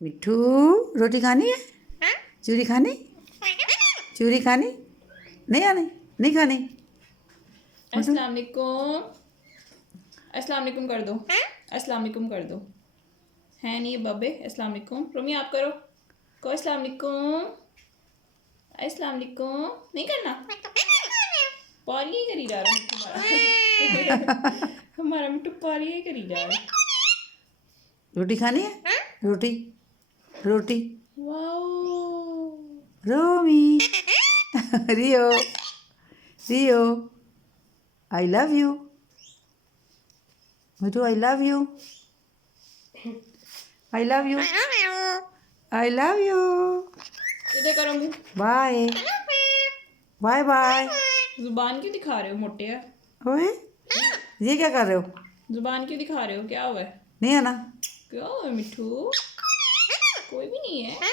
मिट्ठू रोटी खानी है? चूरी खानी? चूरी खानी? नहीं आनी? नहीं खानी? अस्सलाम वालेकुम। अस्सलाम वालेकुम कर दो। अस्सलाम वालेकुम कर दो। है नहीं ये बब्बे। अस्सलाम वालेकुम। रोमी आप करो। को अस्सलाम वालेकुम। अस्सलाम वालेकुम। नहीं करना? पारी ही करी जा रहा है हमारा मिट्टू पारी ही करी जा रहा है। रोटी खानी है? रोटी रोटी wow. Romi Rio Rio I love you Mittu I love you I love you I love you इधर करो मुंह। बाय बाय बाय जुबान क्यों दिखा रहे हो मोटे है? ओए ये क्या कर रहे हो? जुबान क्यों दिखा रहे हो? क्या हुआ है? नहीं आना? क्या हुआ मिट्टू? कोई भी नहीं है।